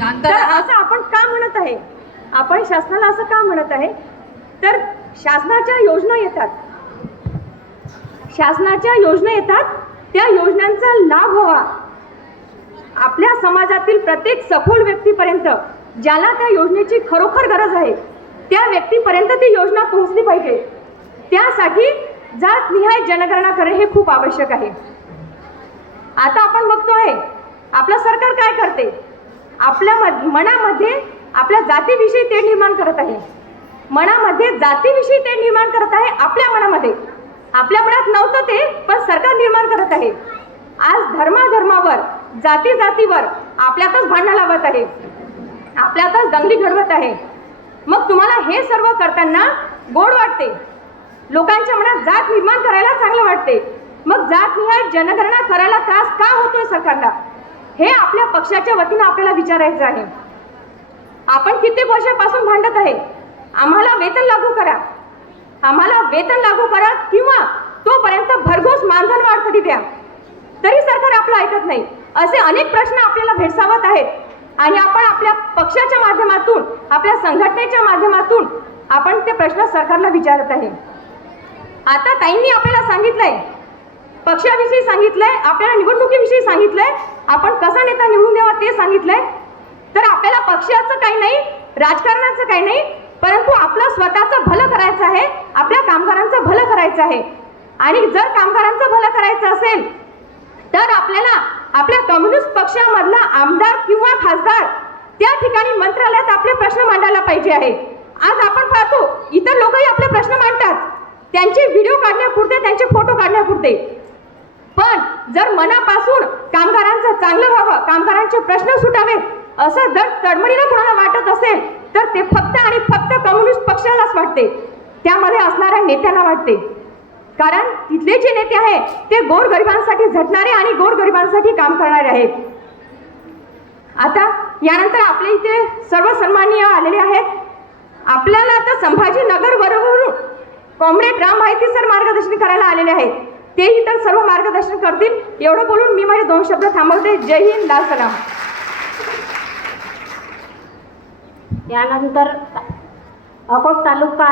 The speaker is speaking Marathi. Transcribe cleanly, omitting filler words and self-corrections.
तर असं आपण का म्हणत आहे, आपण शासनाला असं का म्हणत आहे, तर शासनाच्या योजना येतात, त्या योजनांचा लाभ व्हावा आपल्या समाजातील प्रत्येक सखोल व्यक्तीपर्यंत, ज्याला त्या योजनेची खरोखर गरज आहे त्या व्यक्तीपर्यंत ती योजना पोहोचली पाहिजे. त्यासाठी जातनिहाय जनगणना करणे हे खूप आवश्यक आहे. आता आपण बघतोय आपलं सरकार काय करते, आपल्या मनामध्ये आपल्या जातीविषयी ते निर्माण करत आहे, मनामध्ये जातीविषयी ते निर्माण करत आहे. आपल्या मनात नव्हतं ते, पण सरकार निर्माण करत आहे. आज धर्मावर, जातीवर आपल्यातच भांडण लावत आहे, आपल्यातच दंगली घडवत आहे. मग तुम्हाला हे सर्व करताना गोड वाटते, लोकांच्या मनात जात निर्माण करायला चांगलं वाटते. मग जातनिहाय जनगणना करायला त्रास का होतोय सरकारला, हे आपल्या पक्षाच्या वतीनं आपल्याला विचारायचं आहे. आपण कित्येक वर्षापासून भांडत आहे, आम्हाला वेतन लागू करा किंवा तोपर्यंत भरघोस मानधन वाढ कधी द्या, तरी सरकार आपलं ऐकत नाही. असे अनेक प्रश्न आपल्याला भेडसावत आहेत आणि आपण आपल्या पक्षाच्या माध्यमातून, आपल्या संघटनेच्या माध्यमातून आपण ते प्रश्न सरकारला विचारत आहे. आता ताईंनी आपल्याला सांगितलंय, पक्षाविषयी सांगितलंय, आपल्याला निवडणुकीविषयी सांगितलंय, आपण कसा नेता निवडून द्यावा ते सांगितलंय. तर आपल्याला पक्षाचं काही नाही, राजकारणाचं काही नाही, परंतु आपलं स्वतःचं भलं करायचं आहे, आपल्या कामगारांचं भलं करायचं आहे. आणि जर कामगारांचं भलं करायचं असेल तर आपल्याला आपल्या कम्युनिस्ट पक्षामधला आमदार किंवा खासदार त्या ठिकाणी मंत्रालयात आपले प्रश्न मांडायला पाहिजे आहे. आज आपण पाहतो इतर लोकही आपले प्रश्न मांडतात, त्यांचे व्हिडिओ काढण्यापुरते, त्यांचे फोटो काढण्यापुरते. पण जर मनापासून कामगारांचं चांगलं व्हावं, कामगारांचे प्रश्न सुटावेत असं जर तडमडीनं कोणाला वाटत असेल तर ते फक्त आणि फक्त कम्युनिस्ट पक्षालाच वाटते, त्यामध्ये असणाऱ्या नेत्यांना वाटते. कारण तिथले जे नेते आहेत ते गोरगरिबांसाठी झटणारे आणि गोरगरिबांसाठी काम करणारे आहेत. आता यानंतर आपल्या इथे सर्व सन्माननीय आलेले आहेत. आपल्याला आता संभाजीनगर वरून कॉम्रेड राम भाईती सर मार्गदर्शन करायला आलेले आहेत, तेही तर सर्व मार्गदर्शन करतील. एवढं बोलून मी माझे 2 शब्द थांबवते. जय हिंद, लाल सलाम. यानंतर अकोट तालुका